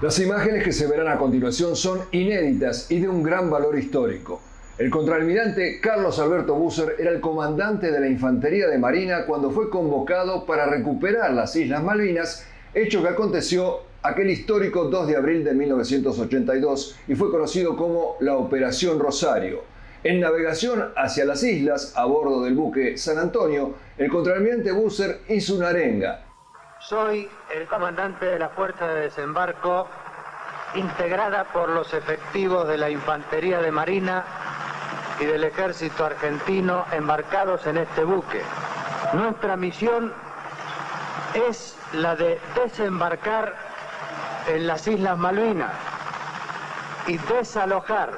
Las imágenes que se verán a continuación son inéditas y de un gran valor histórico. El contraalmirante Carlos Alberto Busser era el comandante de la Infantería de Marina cuando fue convocado para recuperar las Islas Malvinas, hecho que aconteció aquel histórico 2 de abril de 1982 y fue conocido como la Operación Rosario. En navegación hacia las islas, a bordo del buque San Antonio, el contraalmirante Busser hizo una arenga. Soy el comandante de la Fuerza de Desembarco, integrada por los efectivos de la Infantería de Marina y del Ejército Argentino embarcados en este buque. Nuestra misión es la de desembarcar en las Islas Malvinas y desalojar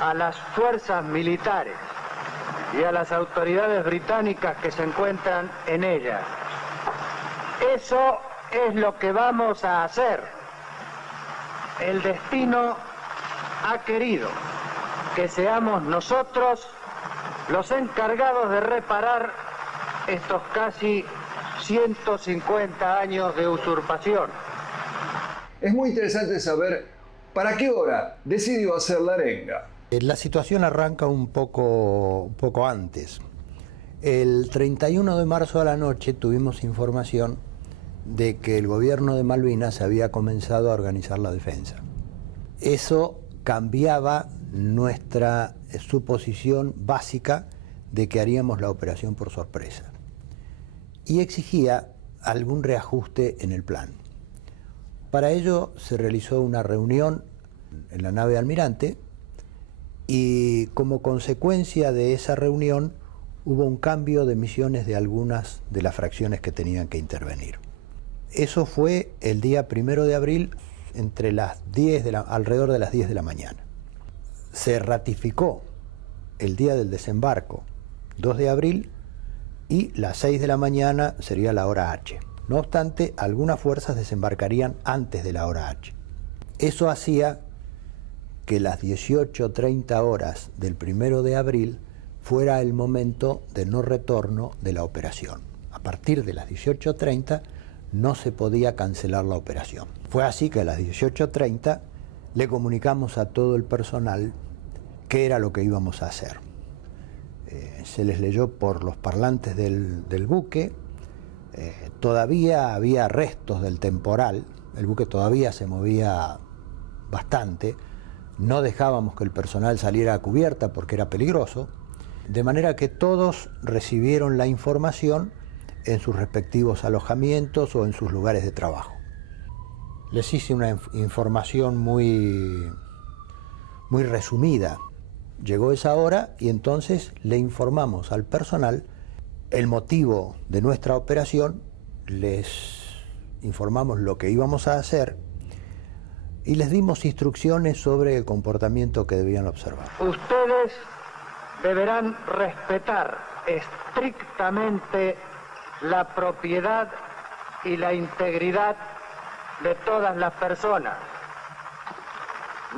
a las fuerzas militares y a las autoridades británicas que se encuentran en ellas. Eso es lo que vamos a hacer. El destino ha querido que seamos nosotros los encargados de reparar estos casi 150 años de usurpación. Es muy interesante saber para qué hora decidió hacer la arenga. La situación arranca un poco antes. El 31 de marzo a la noche tuvimos información de que el gobierno de Malvinas había comenzado a organizar la defensa. Eso cambiaba nuestra suposición básica de que haríamos la operación por sorpresa y exigía algún reajuste en el plan. Para ello se realizó una reunión en la nave Almirante y como consecuencia de esa reunión hubo un cambio de misiones de algunas de las fracciones que tenían que intervenir. Eso fue el día 1 de abril entre alrededor de las 10 de la mañana. Se ratificó el día del desembarco, 2 de abril, y las 6 de la mañana sería la hora H. No obstante, algunas fuerzas desembarcarían antes de la hora H. Eso hacía que las 18:30 horas del 1 de abril fuera el momento de no retorno de la operación. A partir de las 18:30 no se podía cancelar la operación. Fue así que a las 18:30 le comunicamos a todo el personal qué era lo que íbamos a hacer. Se les leyó por los parlantes del buque. Todavía había restos del temporal, el buque todavía se movía bastante, no dejábamos que el personal saliera a cubierta porque era peligroso, de manera que todos recibieron la información en sus respectivos alojamientos o en sus lugares de trabajo. Les hice una información muy resumida. Llegó esa hora y entonces le informamos al personal el motivo de nuestra operación, les informamos lo que íbamos a hacer y les dimos instrucciones sobre el comportamiento que debían observar. Ustedes deberán respetar estrictamente la propiedad y la integridad de todas las personas.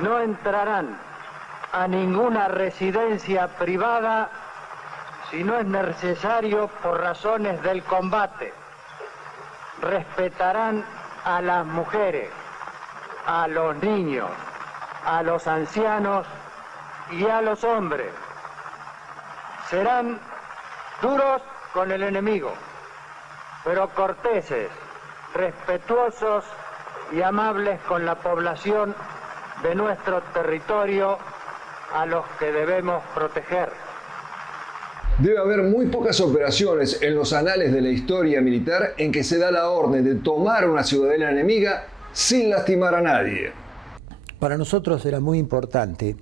No entrarán a ninguna residencia privada si no es necesario por razones del combate. Respetarán a las mujeres, a los niños, a los ancianos y a los hombres. Serán duros con el enemigo, pero corteses, respetuosos y amables con la población de nuestro territorio a los que debemos proteger. Debe haber muy pocas operaciones en los anales de la historia militar en que se da la orden de tomar una ciudadela enemiga sin lastimar a nadie. Para nosotros era muy importante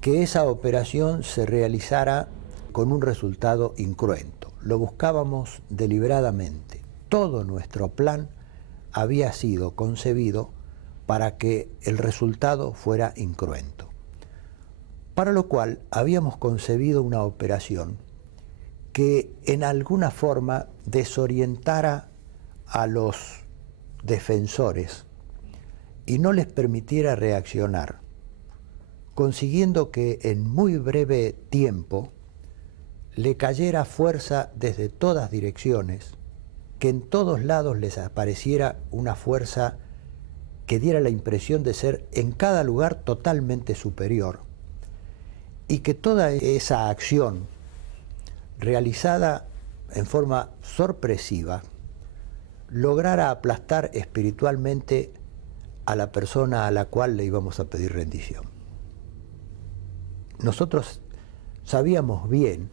que esa operación se realizara con un resultado incruento. Lo buscábamos deliberadamente. Todo nuestro plan había sido concebido para que el resultado fuera incruento. Para lo cual habíamos concebido una operación que en alguna forma desorientara a los defensores y no les permitiera reaccionar, consiguiendo que en muy breve tiempo le cayera fuerza desde todas direcciones, que en todos lados les apareciera una fuerza que diera la impresión de ser en cada lugar totalmente superior, y que toda esa acción realizada en forma sorpresiva lograra aplastar espiritualmente a la persona a la cual le íbamos a pedir rendición. Nosotros sabíamos bien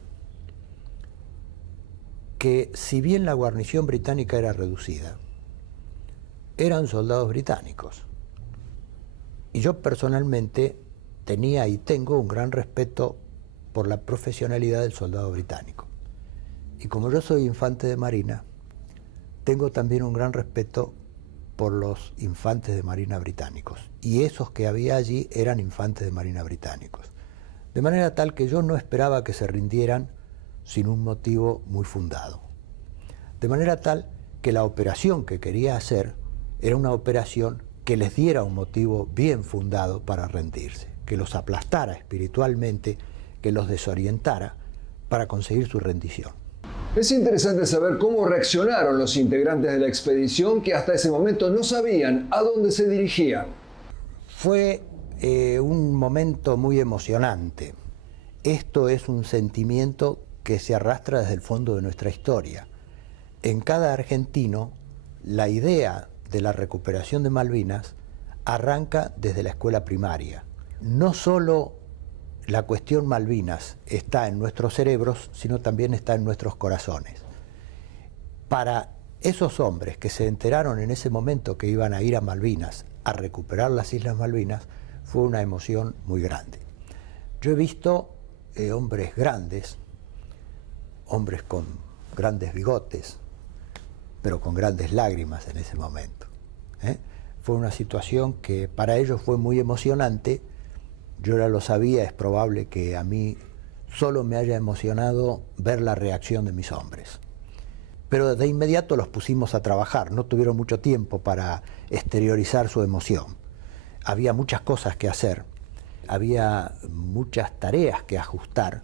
que si bien la guarnición británica era reducida, eran soldados británicos. Y yo personalmente tenía y tengo un gran respeto por la profesionalidad del soldado británico. Y como yo soy infante de marina, tengo también un gran respeto por los infantes de marina británicos. Y esos que había allí eran infantes de marina británicos. De manera tal que yo no esperaba que se rindieran sin un motivo muy fundado. De manera tal que la operación que quería hacer era una operación que les diera un motivo bien fundado para rendirse, que los aplastara espiritualmente, que los desorientara para conseguir su rendición. Es interesante saber cómo reaccionaron los integrantes de la expedición que hasta ese momento no sabían a dónde se dirigían. Fue un momento muy emocionante. Esto es un sentimiento que se arrastra desde el fondo de nuestra historia. En cada argentino, la idea de la recuperación de Malvinas arranca desde la escuela primaria. No solo la cuestión Malvinas está en nuestros cerebros, sino también está en nuestros corazones. Para esos hombres que se enteraron en ese momento que iban a ir a Malvinas, a recuperar las Islas Malvinas, fue una emoción muy grande. Yo he visto hombres grandes, hombres con grandes bigotes, pero con grandes lágrimas en ese momento. Fue una situación que para ellos fue muy emocionante. Yo ya lo sabía, es probable que a mí solo me haya emocionado ver la reacción de mis hombres. Pero de inmediato los pusimos a trabajar, no tuvieron mucho tiempo para exteriorizar su emoción. Había muchas cosas que hacer, había muchas tareas que ajustar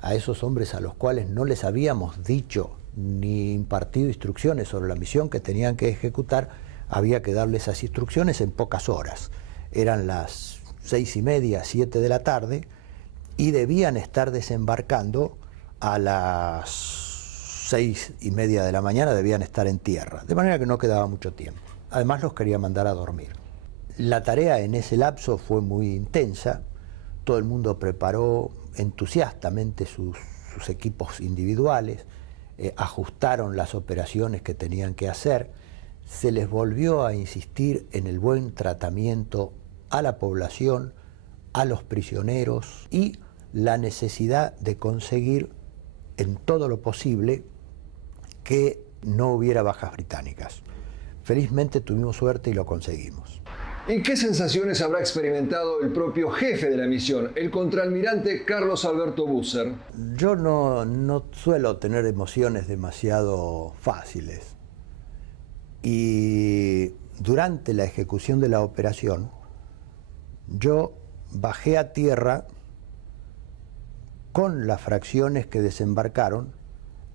a esos hombres a los cuales no les habíamos dicho ni impartido instrucciones sobre la misión que tenían que ejecutar. Había que darles esas instrucciones en pocas horas. Eran las 6:30, 7 de la tarde, y debían estar desembarcando a las 6:30 de la mañana, debían estar en tierra, de manera que no quedaba mucho tiempo. Además los quería mandar a dormir. La tarea en ese lapso fue muy intensa, todo el mundo preparó entusiastamente sus equipos individuales, ajustaron las operaciones que tenían que hacer, se les volvió a insistir en el buen tratamiento a la población, a los prisioneros y la necesidad de conseguir en todo lo posible que no hubiera bajas británicas. Felizmente tuvimos suerte y lo conseguimos. ¿Y qué sensaciones habrá experimentado el propio jefe de la misión, el contraalmirante Carlos Alberto Busser? Yo no suelo tener emociones demasiado fáciles. Y durante la ejecución de la operación, yo bajé a tierra con las fracciones que desembarcaron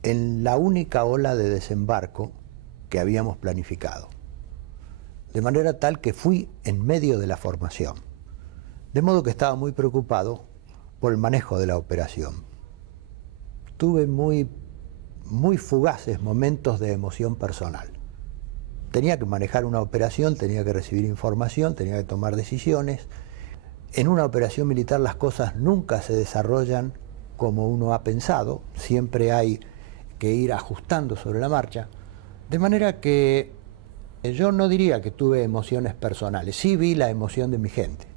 en la única ola de desembarco que habíamos planificado. De manera tal que fui en medio de la formación. De modo que estaba muy preocupado por el manejo de la operación. Tuve muy fugaces momentos de emoción personal. Tenía que manejar una operación, tenía que recibir información, tenía que tomar decisiones. En una operación militar las cosas nunca se desarrollan como uno ha pensado, siempre hay que ir ajustando sobre la marcha, de manera que yo no diría que tuve emociones personales, sí vi la emoción de mi gente.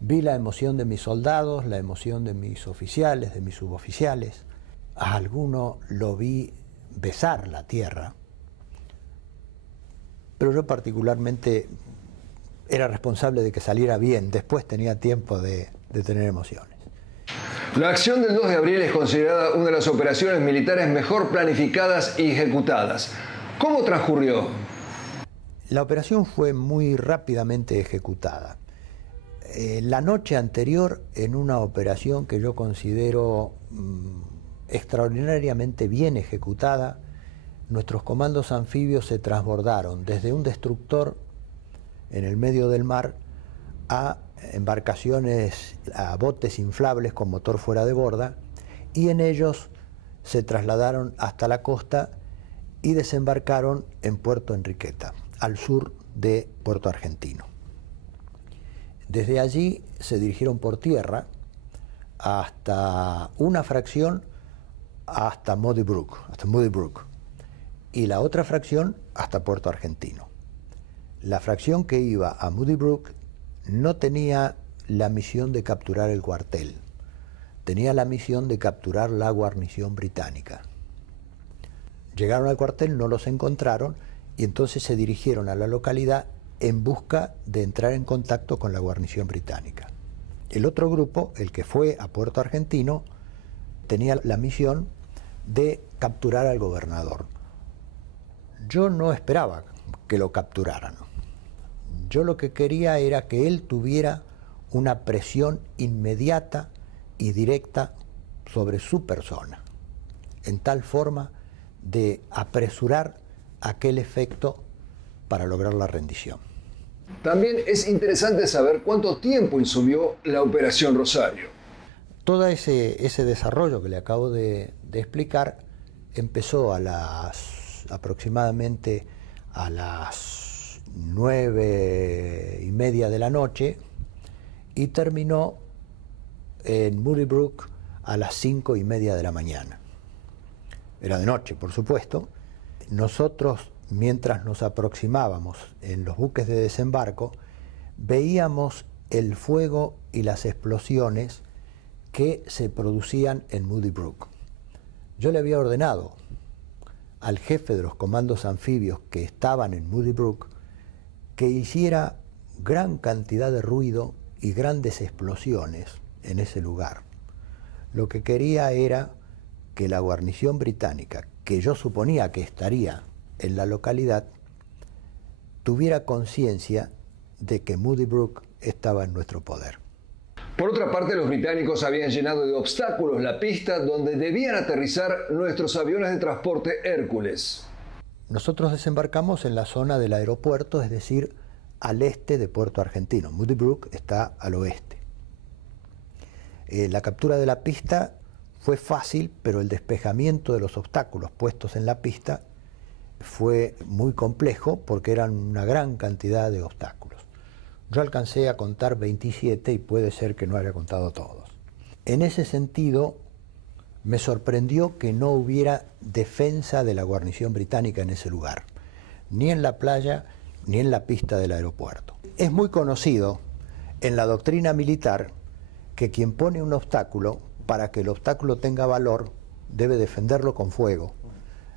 Vi la emoción de mis soldados, la emoción de mis oficiales, de mis suboficiales. A alguno lo vi besar la tierra, pero yo particularmente era responsable de que saliera bien, después tenía tiempo de tener emociones. La acción del 2 de abril es considerada una de las operaciones militares mejor planificadas y ejecutadas. ¿Cómo transcurrió? La operación fue muy rápidamente ejecutada. La noche anterior, en una operación que yo considero extraordinariamente bien ejecutada, nuestros comandos anfibios se transbordaron desde un destructor en el medio del mar a embarcaciones, a botes inflables con motor fuera de borda, y en ellos se trasladaron hasta la costa y desembarcaron en Puerto Enriqueta, al sur de Puerto Argentino. Desde allí se dirigieron por tierra hasta una fracción hasta Muddy Brook, y la otra fracción hasta Puerto Argentino. La fracción que iba a Muddy Brook no tenía la misión de capturar el cuartel, tenía la misión de capturar la guarnición británica. Llegaron al cuartel, no los encontraron, y entonces se dirigieron a la localidad en busca de entrar en contacto con la guarnición británica. El otro grupo, el que fue a Puerto Argentino, tenía la misión de capturar al gobernador. Yo no esperaba que lo capturaran. Yo lo que quería era que él tuviera una presión inmediata y directa sobre su persona, en tal forma de apresurar aquel efecto para lograr la rendición. También es interesante saber cuánto tiempo insumió la Operación Rosario. Todo ese desarrollo que le acabo de explicar empezó aproximadamente a las 9:30 de la noche y terminó en Muddy Brook a las 5:30 de la mañana. Era de noche, por supuesto. Nosotros, mientras nos aproximábamos en los buques de desembarco, veíamos el fuego y las explosiones que se producían en Muddy Brook. Yo le había ordenado al jefe de los comandos anfibios que estaban en Muddy Brook que hiciera gran cantidad de ruido y grandes explosiones en ese lugar. Lo que quería era que la guarnición británica, que yo suponía que estaría en la localidad, tuviera conciencia de que Muddy Brook estaba en nuestro poder. Por otra parte, los británicos habían llenado de obstáculos la pista donde debían aterrizar nuestros aviones de transporte Hércules. Nosotros desembarcamos en la zona del aeropuerto, es decir, al este de Puerto Argentino. Muddy Brook está al oeste. La captura de la pista fue fácil, pero el despejamiento de los obstáculos puestos en la pista fue muy complejo porque eran una gran cantidad de obstáculos. Yo alcancé a contar 27 y puede ser que no haya contado todos. En ese sentido, me sorprendió que no hubiera defensa de la guarnición británica en ese lugar, ni en la playa ni en la pista del aeropuerto. Es muy conocido en la doctrina militar que quien pone un obstáculo, para que el obstáculo tenga valor, debe defenderlo con fuego.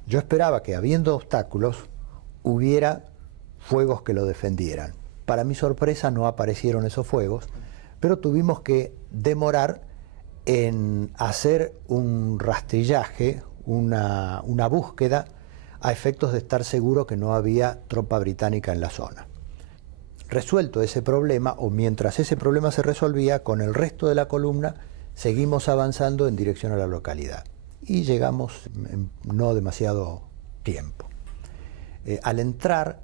Yo esperaba que, habiendo obstáculos, hubiera fuegos que lo defendieran. Para mi sorpresa no aparecieron esos fuegos, pero tuvimos que demorar en hacer un rastrillaje, una búsqueda, a efectos de estar seguro que no había tropa británica en la zona. Resuelto ese problema, o mientras ese problema se resolvía, con el resto de la columna seguimos avanzando en dirección a la localidad. Y llegamos en no demasiado tiempo. Al entrar,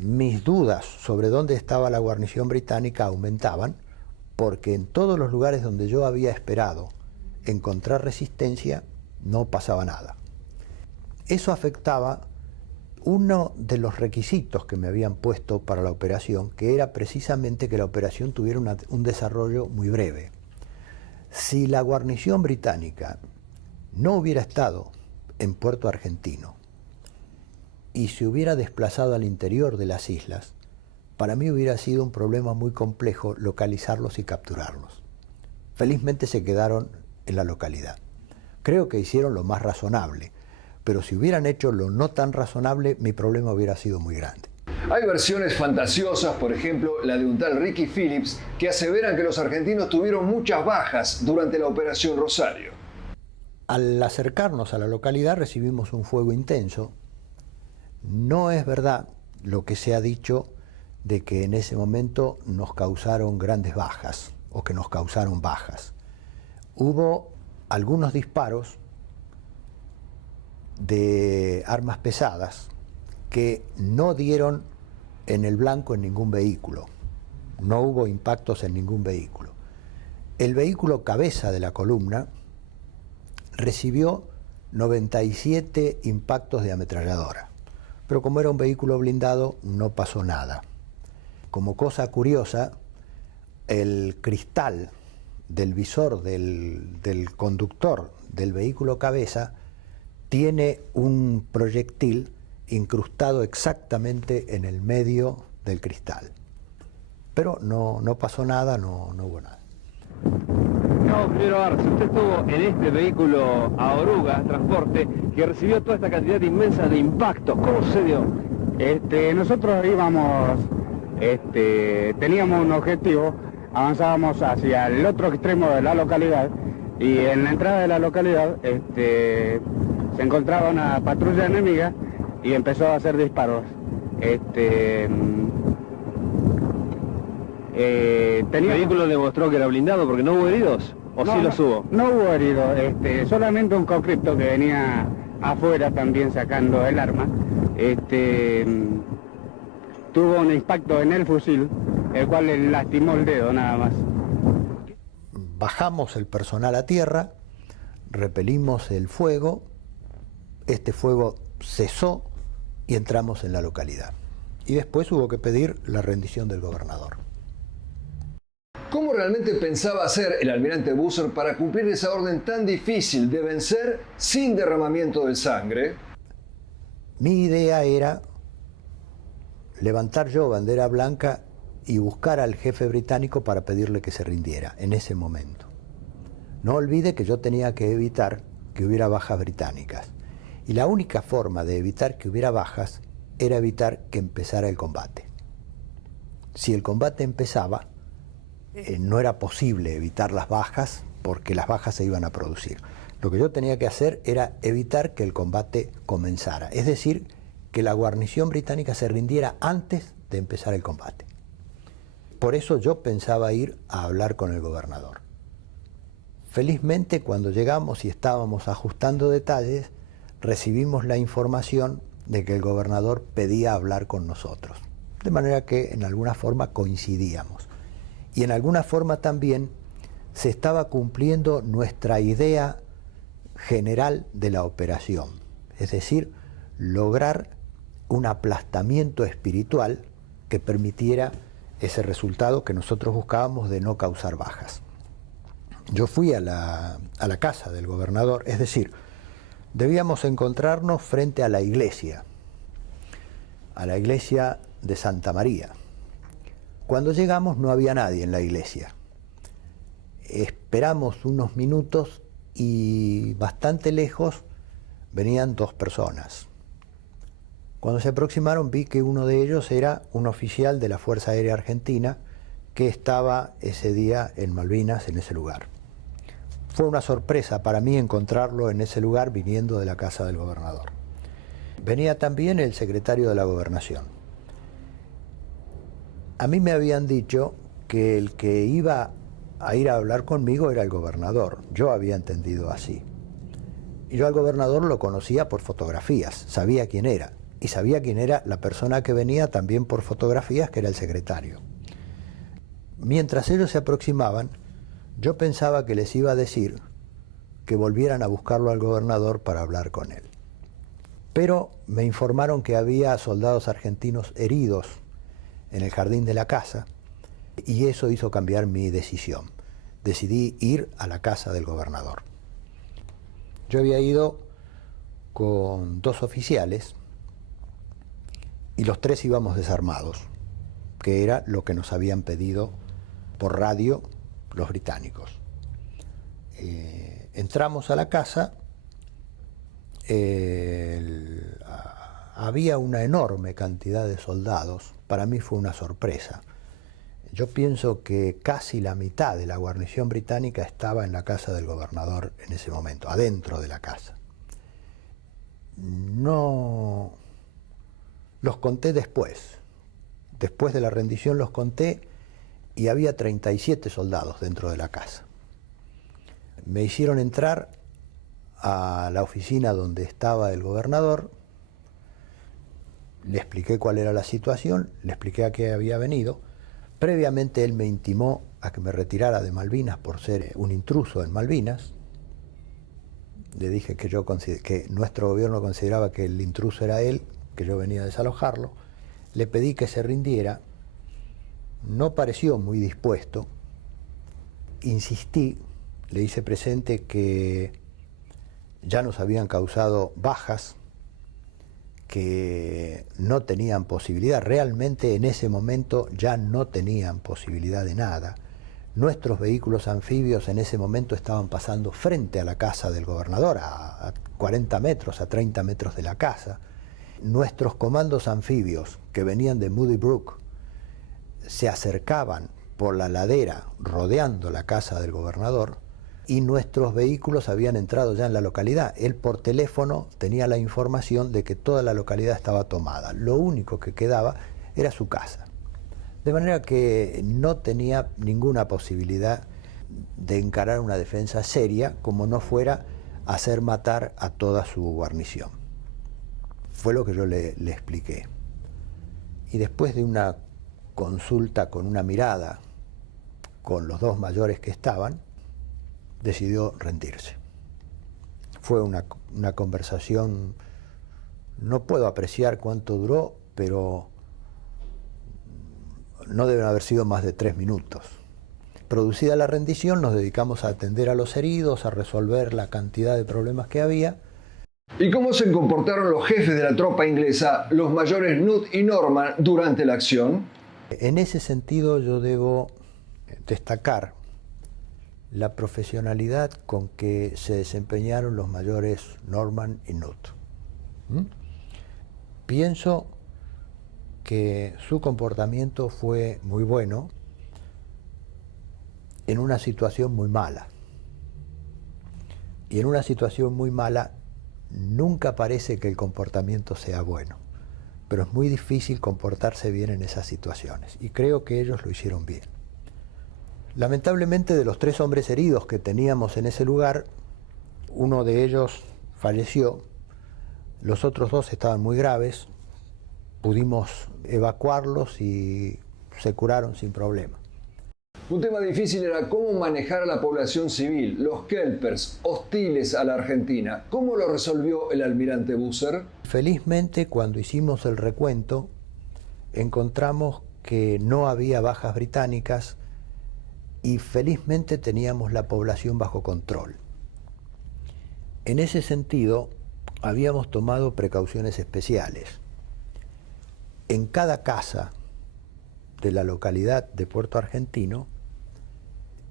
mis dudas sobre dónde estaba la guarnición británica aumentaban, porque en todos los lugares donde yo había esperado encontrar resistencia, no pasaba nada. Eso afectaba uno de los requisitos que me habían puesto para la operación, que era precisamente que la operación tuviera un desarrollo muy breve. Si la guarnición británica no hubiera estado en Puerto Argentino y se hubiera desplazado al interior de las islas, para mí hubiera sido un problema muy complejo localizarlos y capturarlos. Felizmente se quedaron en la localidad. Creo que hicieron lo más razonable, pero si hubieran hecho lo no tan razonable, mi problema hubiera sido muy grande. Hay versiones fantasiosas, por ejemplo, la de un tal Ricky Phillips, que aseveran que los argentinos tuvieron muchas bajas durante la Operación Rosario. Al acercarnos a la localidad recibimos un fuego intenso. No es verdad lo que se ha dicho de que en ese momento nos causaron grandes bajas o que nos causaron bajas. Hubo algunos disparos de armas pesadas que no dieron en el blanco en ningún vehículo. No hubo impactos en ningún vehículo. El vehículo cabeza de la columna recibió 97 impactos de ametralladora, pero como era un vehículo blindado no pasó nada. Como cosa curiosa, el cristal del visor del conductor del vehículo cabeza tiene un proyectil incrustado exactamente en el medio del cristal. Pero no pasó nada, no hubo nada. No, primero Arce, usted estuvo en este vehículo a oruga, transporte, que recibió toda esta cantidad inmensa de impactos. ¿Cómo sucedió? Nosotros íbamos, teníamos un objetivo, avanzábamos hacia el otro extremo de la localidad y en la entrada de la localidad se encontraba una patrulla enemiga y empezó a hacer disparos. ¿El vehículo demostró que era blindado porque no hubo heridos? ¿O sí los hubo? No hubo heridos, solamente un conscripto que venía afuera también sacando el arma. Tuvo un impacto en el fusil, el cual le lastimó el dedo nada más. Bajamos el personal a tierra, repelimos el fuego, este fuego cesó y entramos en la localidad. Y después hubo que pedir la rendición del gobernador. ¿Cómo realmente pensaba hacer el almirante Busser para cumplir esa orden tan difícil de vencer sin derramamiento de sangre? Mi idea era levantar yo bandera blanca y buscar al jefe británico para pedirle que se rindiera en ese momento. No olvide que yo tenía que evitar que hubiera bajas británicas. Y la única forma de evitar que hubiera bajas era evitar que empezara el combate. Si el combate empezaba, no era posible evitar las bajas porque las bajas se iban a producir. Lo que yo tenía que hacer era evitar que el combate comenzara, es decir, que la guarnición británica se rindiera antes de empezar el combate. Por eso yo pensaba ir a hablar con el gobernador. Felizmente, cuando llegamos y estábamos ajustando detalles, recibimos la información de que el gobernador pedía hablar con nosotros, de manera que en alguna forma coincidíamos. Y en alguna forma también se estaba cumpliendo nuestra idea general de la operación, es decir, lograr un aplastamiento espiritual que permitiera ese resultado que nosotros buscábamos de no causar bajas. Yo fui a la casa del gobernador, es decir, debíamos encontrarnos frente a la iglesia de Santa María. Cuando llegamos no había nadie en la iglesia. Esperamos unos minutos y bastante lejos venían dos personas. Cuando se aproximaron vi que uno de ellos era un oficial de la Fuerza Aérea Argentina que estaba ese día en Malvinas, en ese lugar. Fue una sorpresa para mí encontrarlo en ese lugar viniendo de la casa del gobernador. Venía también el secretario de la Gobernación. A mí me habían dicho que el que iba a ir a hablar conmigo era el gobernador. Yo había entendido así. Y yo al gobernador lo conocía por fotografías, sabía quién era. Y sabía quién era la persona que venía también por fotografías, que era el secretario. Mientras ellos se aproximaban, yo pensaba que les iba a decir que volvieran a buscarlo al gobernador para hablar con él. Pero me informaron que había soldados argentinos heridos en el jardín de la casa y eso hizo cambiar mi decisión. Decidí ir a la casa del gobernador. Yo había ido con dos oficiales y los tres íbamos desarmados, que era lo que nos habían pedido por radio los británicos. Entramos a la casa, había una enorme cantidad de soldados, para mí fue una sorpresa. Yo pienso que casi la mitad de la guarnición británica estaba en la casa del gobernador en ese momento, adentro de la casa. No los conté después de la rendición los conté y había 37 soldados dentro de la casa. Me hicieron entrar a la oficina donde estaba el gobernador, le expliqué cuál era la situación, le expliqué a qué había venido. Previamente él me intimó a que me retirara de Malvinas por ser un intruso en Malvinas. Le dije que nuestro gobierno consideraba que el intruso era él, que yo venía a desalojarlo. Le pedí que se rindiera. No pareció muy dispuesto. Insistí, le hice presente que ya nos habían causado bajas, que no tenían posibilidad, realmente en ese momento ya no tenían posibilidad de nada. Nuestros vehículos anfibios en ese momento estaban pasando frente a la casa del gobernador, a 40 metros, a 30 metros de la casa. Nuestros comandos anfibios que venían de Moody Brook se acercaban por la ladera rodeando la casa del gobernador, y nuestros vehículos habían entrado ya en la localidad. Él por teléfono tenía la información de que toda la localidad estaba tomada. Lo único que quedaba era su casa. De manera que no tenía ninguna posibilidad de encarar una defensa seria como no fuera hacer matar a toda su guarnición. Fue lo que yo le expliqué. Y después de una consulta con una mirada con los dos mayores que estaban, decidió rendirse. Fue una conversación, no puedo apreciar cuánto duró, pero no deben haber sido más de 3 minutos. Producida la rendición, nos dedicamos a atender a los heridos, a resolver la cantidad de problemas que había. ¿Y cómo se comportaron los jefes de la tropa inglesa, los mayores Knuth y Norman, durante la acción? En ese sentido yo debo destacar la profesionalidad con que se desempeñaron los mayores Norman y Knuth. Pienso que su comportamiento fue muy bueno en una situación muy mala. Y en una situación muy mala nunca parece que el comportamiento sea bueno, pero es muy difícil comportarse bien en esas situaciones, y creo que ellos lo hicieron bien. Lamentablemente, de los 3 hombres heridos que teníamos en ese lugar, uno de ellos falleció, los otros 2 estaban muy graves, pudimos evacuarlos y se curaron sin problema. Un tema difícil era cómo manejar a la población civil, los kelpers, hostiles a la Argentina. ¿Cómo lo resolvió el almirante Busser? Felizmente, cuando hicimos el recuento, encontramos que no había bajas británicas y felizmente teníamos la población bajo control. En ese sentido, habíamos tomado precauciones especiales. En cada casa de la localidad de Puerto Argentino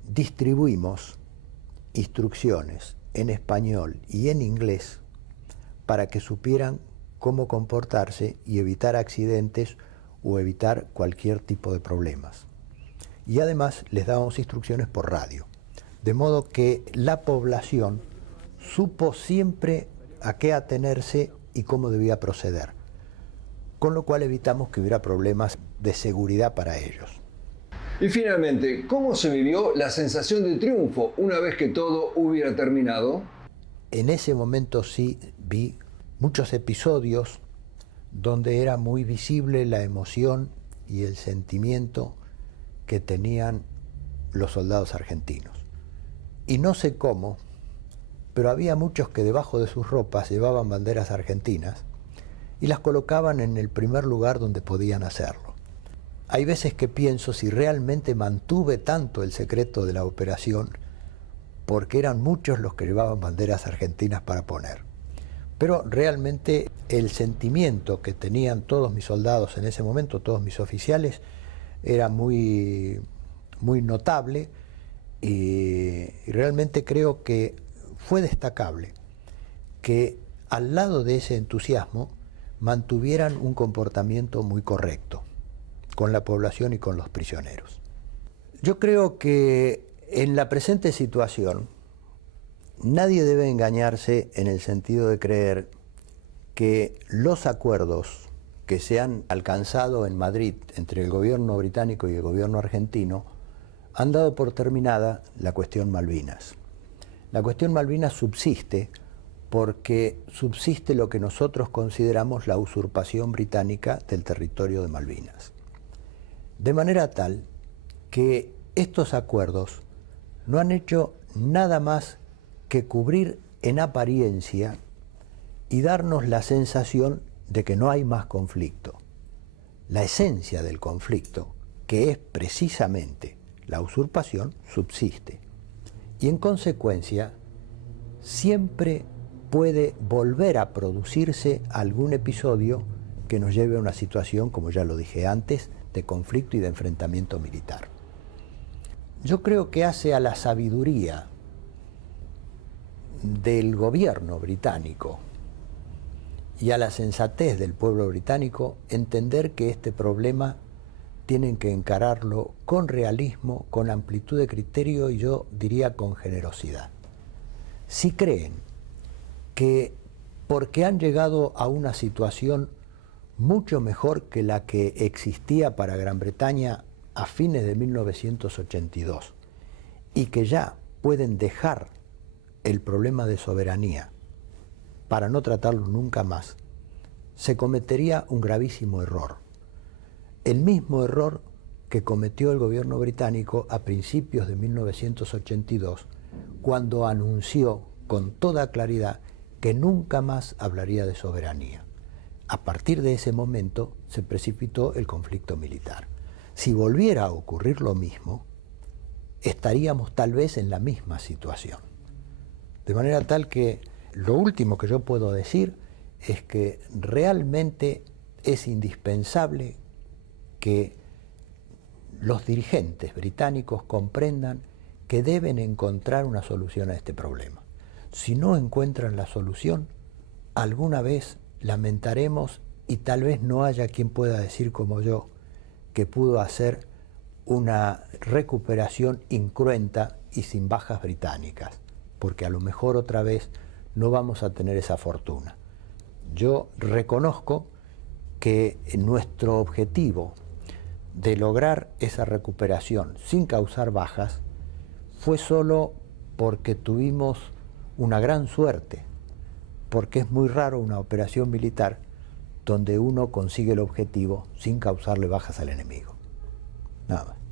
distribuimos instrucciones en español y en inglés para que supieran cómo comportarse y evitar accidentes o evitar cualquier tipo de problemas. Y además les dábamos instrucciones por radio, de modo que la población supo siempre a qué atenerse y cómo debía proceder, con lo cual evitamos que hubiera problemas de seguridad para ellos. Y finalmente, ¿cómo se vivió la sensación de triunfo una vez que todo hubiera terminado? En ese momento sí vi muchos episodios donde era muy visible la emoción y el sentimiento que tenían los soldados argentinos. Y no sé cómo, pero había muchos que debajo de sus ropas llevaban banderas argentinas y las colocaban en el primer lugar donde podían hacerlo. Hay veces que pienso si realmente mantuve tanto el secreto de la operación, porque eran muchos los que llevaban banderas argentinas para poner. Pero realmente el sentimiento que tenían todos mis soldados en ese momento, todos mis oficiales, era muy notable, y realmente creo que fue destacable que al lado de ese entusiasmo mantuvieran un comportamiento muy correcto con la población y con los prisioneros. Yo creo que en la presente situación nadie debe engañarse en el sentido de creer que los acuerdos que se han alcanzado en Madrid entre el gobierno británico y el gobierno argentino han dado por terminada la cuestión Malvinas. La cuestión Malvinas subsiste porque subsiste lo que nosotros consideramos la usurpación británica del territorio de Malvinas. De manera tal que estos acuerdos no han hecho nada más que cubrir en apariencia y darnos la sensación de que no hay más conflicto. La esencia del conflicto, que es precisamente la usurpación, subsiste. Y en consecuencia, siempre puede volver a producirse algún episodio que nos lleve a una situación, como ya lo dije antes, de conflicto y de enfrentamiento militar. Yo creo que hace a la sabiduría del gobierno británico y a la sensatez del pueblo británico entender que este problema tienen que encararlo con realismo, con amplitud de criterio y yo diría con generosidad. Si creen que porque han llegado a una situación mucho mejor que la que existía para Gran Bretaña a fines de 1982 y que ya pueden dejar el problema de soberanía para no tratarlo nunca más, se cometería un gravísimo error. El mismo error que cometió el gobierno británico a principios de 1982, cuando anunció con toda claridad que nunca más hablaría de soberanía. A partir de ese momento se precipitó el conflicto militar. Si volviera a ocurrir lo mismo, estaríamos tal vez en la misma situación. De manera tal que lo último que yo puedo decir es que realmente es indispensable que los dirigentes británicos comprendan que deben encontrar una solución a este problema. Si no encuentran la solución, alguna vez lamentaremos y tal vez no haya quien pueda decir como yo que pudo hacer una recuperación incruenta y sin bajas británicas, porque a lo mejor otra vez no vamos a tener esa fortuna. Yo reconozco que nuestro objetivo de lograr esa recuperación sin causar bajas fue solo porque tuvimos una gran suerte, porque es muy raro una operación militar donde uno consigue el objetivo sin causarle bajas al enemigo. Nada más.